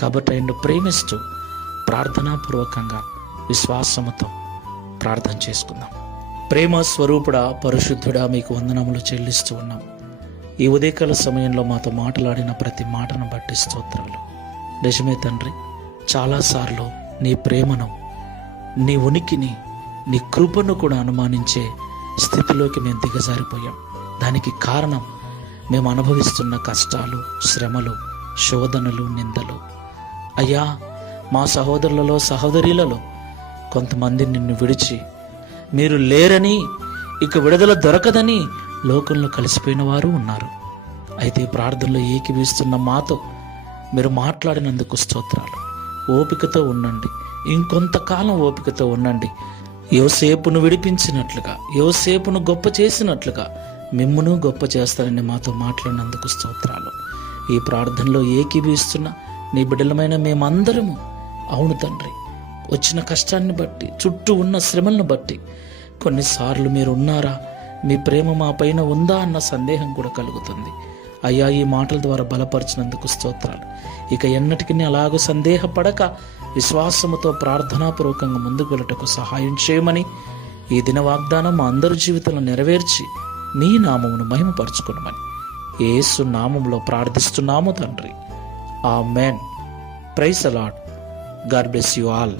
కాబట్టి ఆయన్ను ప్రేమిస్తూ ప్రార్థనాపూర్వకంగా విశ్వాసముతో ప్రార్థన చేసుకుందాం. ప్రేమ స్వరూపుడా, పరిశుద్ధుడా, మీకు వందనములు చెల్లిస్తూ ఉన్నాం. ఈ ఉదయకాల సమయంలో మాతో మాట్లాడిన ప్రతి మాటను బట్టి స్తోత్రాలు. నిజమే తండ్రి, చాలాసార్లు నీ ప్రేమను, నీ ఉనికిని, నీ కృపను కూడా అనుమానించే స్థితిలోకి మేము దిగజారిపోయాం. దానికి కారణం మేము అనుభవిస్తున్న కష్టాలు, శ్రమలు, శోధనలు, నిందలు. అయ్యా, మా సహోదరులలో సహోదరీలలో కొంతమంది నిన్ను విడిచి మీరు లేరని, ఇక విడుదల దొరకదని లోకంలో కలిసిపోయిన వారు ఉన్నారు. అయితే ప్రార్థనలో ఏకీభవిస్తున్న మాతో మీరు మాట్లాడినందుకు స్తోత్రాలు. ఓపికతో ఉండండి, ఇంకొంతకాలం ఓపికతో ఉండండి. యోసేపును విడిపించినట్లుగా, యోసేపును గొప్ప చేసినట్లుగా మిమ్మును గొప్ప చేస్తారని మాతో మాట్లాడినందుకు స్తోత్రాలు. ఈ ప్రార్థనలో ఏకీభవిస్తున్న నీ బిడ్డలమైన మేమందరము, అవును తండ్రి, వచ్చిన కష్టాన్ని బట్టి, చుట్టూ ఉన్న శ్రమలను బట్టి కొన్నిసార్లు మీరు ఉన్నారా, మీ ప్రేమ మా పైన ఉందా అన్న సందేహం కూడా కలుగుతుంది. అయ్యా, ఈ మాటల ద్వారా బలపరిచినందుకు స్తోత్రాలు. ఇక ఎన్నటికీ అలాగూ సందేహపడక విశ్వాసముతో ప్రార్థనాపూర్వకంగా ముందుకు వెళ్ళటకు సహాయం చేయమని, ఈ దిన వాగ్దానం మా అందరి జీవితంలో నెరవేర్చి నీ నామమును మహిమపరచుకునమని యేసు నామములో ప్రార్థిస్తున్నాము తండ్రి. ఆమేన్. Praise the lord. God bless you all.